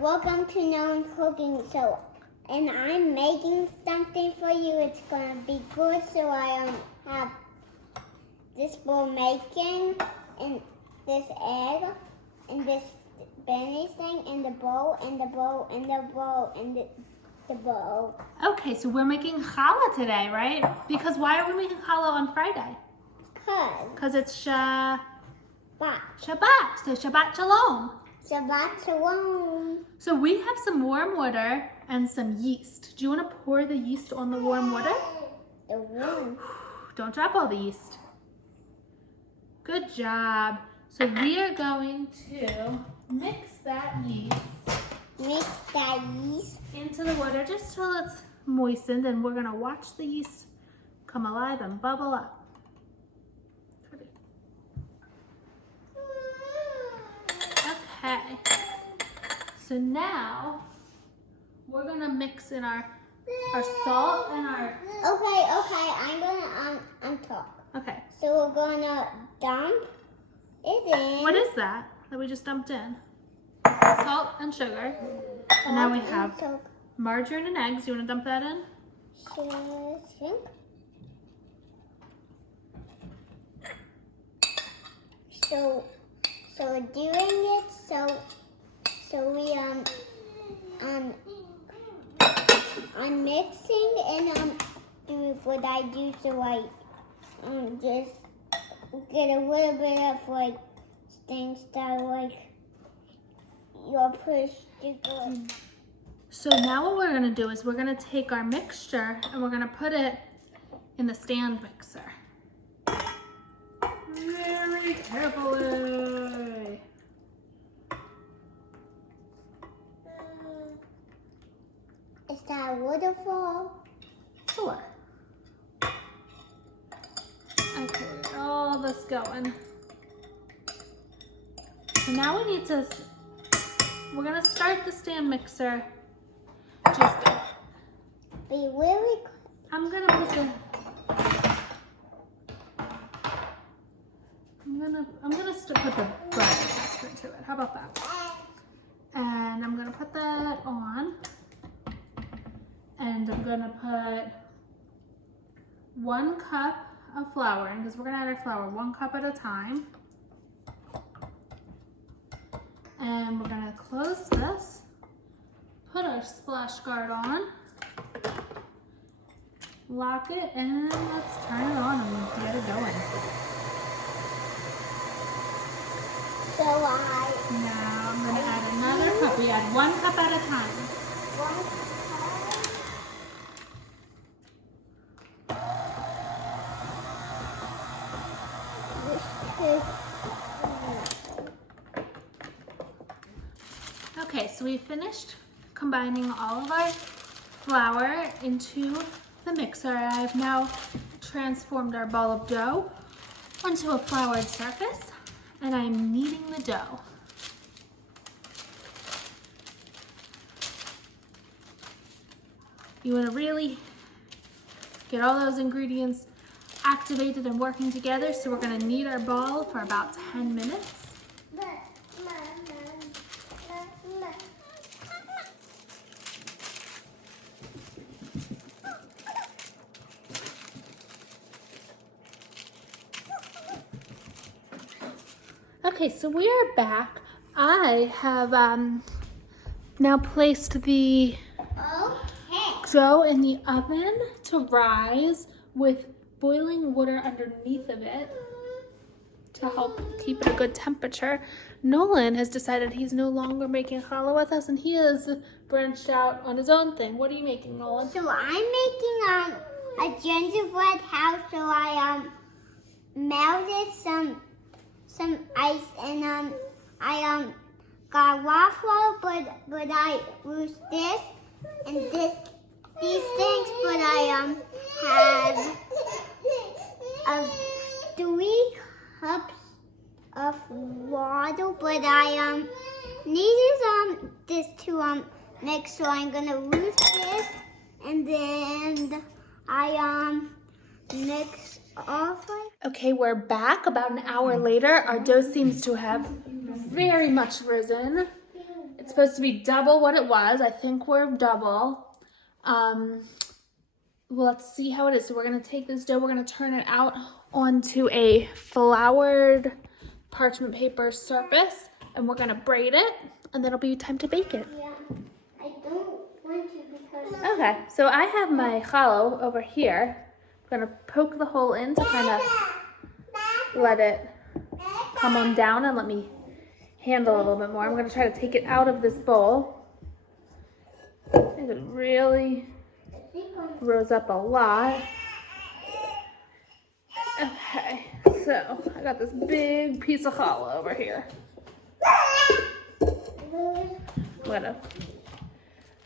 welcome to Nolan Cooking. And I'm making something for you. It's gonna be good. So I have this bowl making, and this egg, and this Benny's thing, and the bowl, and the bowl, and the bowl, and the bowl. Okay, so we're making challah today, right? Because why are we making challah on Friday? Because it's Shabbat. Shabbat. So Shabbat Shalom. Shabbat Shalom. So we have some warm water and some yeast. Do you want to pour the yeast on the warm water? The warm. Don't drop all the yeast. Good job. So we are going to mix that yeast. Mix that yeast Into the water just till it's moistened, and we're going to watch the yeast come alive and bubble up. Okay, so now we're gonna mix in our salt and our... Okay, I'm gonna untalk. Okay. So we're gonna dump it in. What is that we just dumped in? Salt and sugar. And now we have margarine and eggs. You wanna dump that in? Sure. So we're doing it, so we I'm mixing and doing what I do, so I just get a little bit of like things that like you're pushed to go. So now what we're gonna do is we're gonna take our mixture and we're gonna put it in the stand mixer. Very carefully. Is that a waterfall? Sure. Okay, all this going. So now we're gonna start the stand mixer. Just, Be really. I'm gonna put the butter texture into it. How about that? And I'm gonna put that on. And I'm gonna put 1 cup of flour in, because we're gonna add our flour 1 cup at a time. And we're gonna close this, put our splash guard on, lock it, and let's turn it on and get it going. So Now I'm gonna add another cup. We add 1 cup at a time. 1 cup. Okay, so we finished combining all of our flour into the mixer. I've now transformed our ball of dough onto a floured surface, and I'm kneading the dough. You want to really get all those ingredients activated and working together, so we're going to knead our ball for about 10 minutes. Okay, so we are back. I have now placed the dough in the oven to rise with boiling water underneath of it to help keep it a good temperature. Nolan has decided he's no longer making challah with us, and he has branched out on his own thing. What are you making, Nolan? So I'm making a gingerbread house. So I melted some ice, and I got waffle, but I used this and these things, but I had 3 cups of water, but I needed this to mix, so I'm gonna use this, and then I mix off it. Okay, we're back about an hour later. Our dough seems to have very much risen. It's supposed to be double what it was. I think we're double. Well, let's see how it is. So we're gonna take this dough, we're gonna turn it out onto a floured parchment paper surface, and we're gonna braid it, and then it'll be time to bake it. Yeah, I don't want to because... Okay, so I have my challah over here. I'm gonna poke the hole in to kind of let it come on down and let me handle a little bit more. I'm gonna try to take it out of this bowl. It really rose up a lot. Okay, so I got this big piece of challah over here.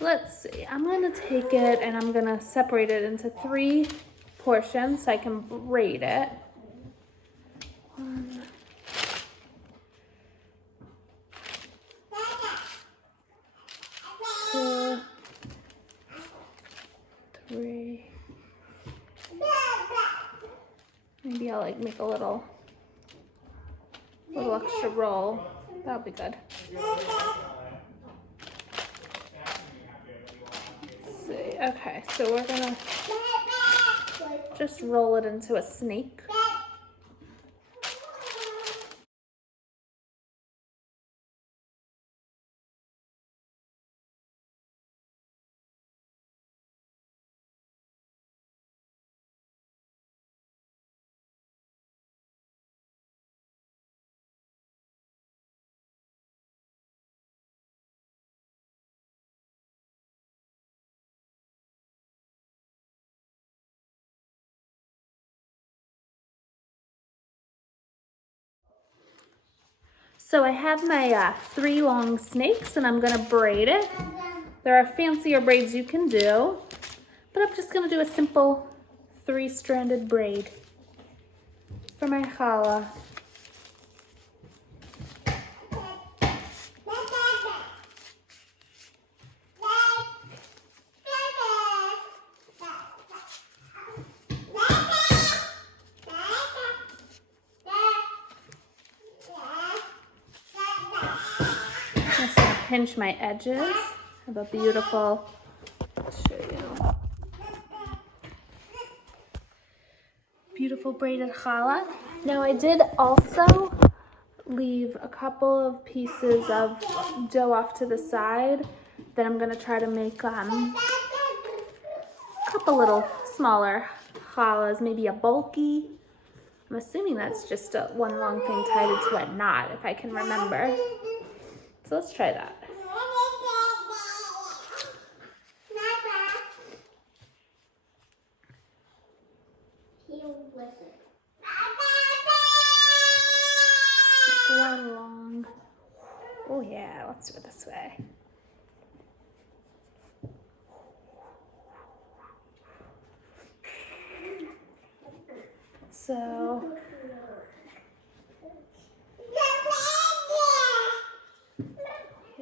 Let's see, I'm gonna take it and I'm gonna separate it into 3 portions so I can braid it. 1, 2, 3. Maybe I'll like make a little extra roll. That'll be good. Let's see. Okay, so we're gonna just roll it into a snake. So I have my 3 long snakes and I'm gonna braid it. There are fancier braids you can do, but I'm just gonna do a simple 3-stranded braid for my challah. Pinch my edges. Have a beautiful, I'll show you. Beautiful braided challah. Now I did also leave a couple of pieces of dough off to the side that I'm gonna try to make a couple little smaller challahs, maybe a bulky. I'm assuming that's just one long thing tied into a knot, if I can remember. So let's try that. One long. Oh yeah, let's do it this way. So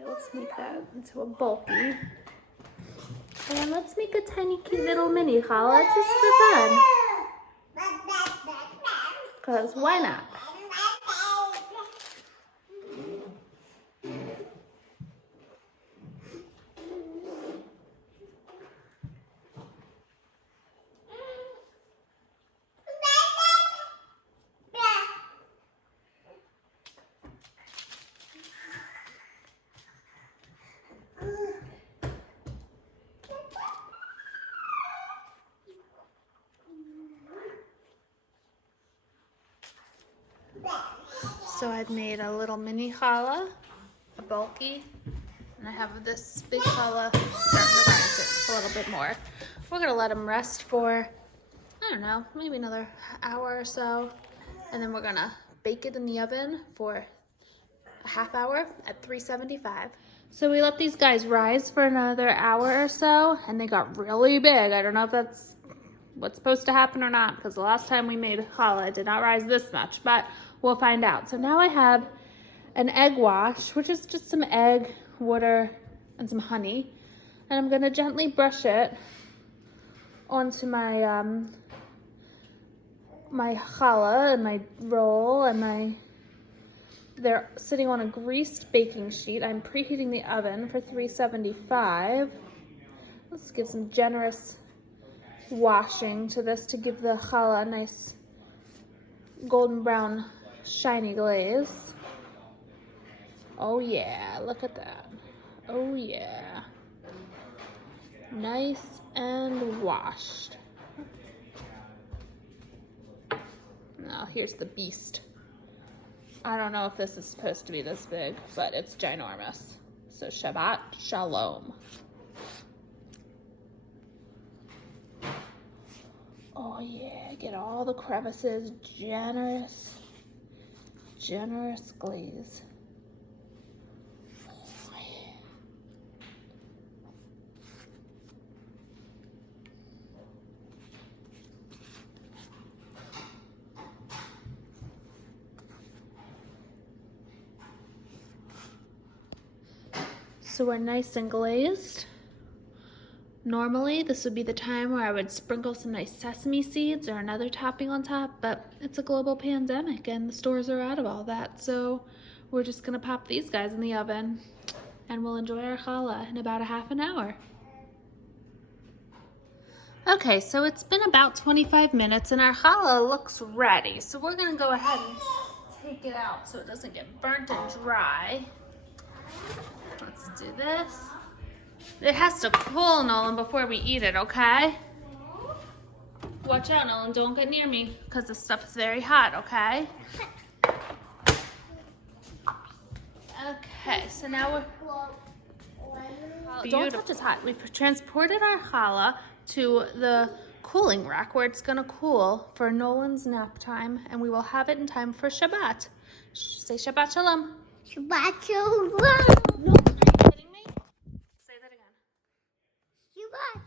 let's make that into a bulky. And then let's make a tiny cute little mini challah just for fun. Because why not? So I've made a little mini challah, a bulky, and I have this big challah starting to rise it a little bit more. We're gonna let them rest for, I don't know, maybe another hour or so, and then we're gonna bake it in the oven for a half hour at 375. So we let these guys rise for another hour or so, and they got really big. I don't know if that's what's supposed to happen or not, because the last time we made challah, it did not rise this much, but we'll find out. So now I have an egg wash, which is just some egg, water, and some honey. And I'm gonna gently brush it onto my my challah and my roll and my They're sitting on a greased baking sheet. I'm preheating the oven for 375. Let's give some generous washing to this to give the challah a nice golden brown shiny glaze. Oh yeah, look at that. Oh yeah. Nice and washed. Now here's the beast. I don't know if this is supposed to be this big, but it's ginormous. So Shabbat Shalom. Oh yeah, get all the crevices. Generous glaze. Oh, yeah. So we're nice and glazed. Normally, this would be the time where I would sprinkle some nice sesame seeds or another topping on top, but it's a global pandemic and the stores are out of all that. So we're just gonna pop these guys in the oven and we'll enjoy our challah in about a half an hour. Okay, so it's been about 25 minutes and our challah looks ready. So we're gonna go ahead and take it out so it doesn't get burnt and dry. Let's do this. It has to cool, Nolan, before we eat it, okay? Watch out, Nolan, don't get near me because this stuff is very hot, okay? Okay, so now we're... Don't touch it's hot. We've transported our challah to the cooling rack where it's gonna cool for Nolan's nap time, and we will have it in time for Shabbat. Say Shabbat Shalom. Shabbat Shalom. No, are you kidding me? Say that again. Shabbat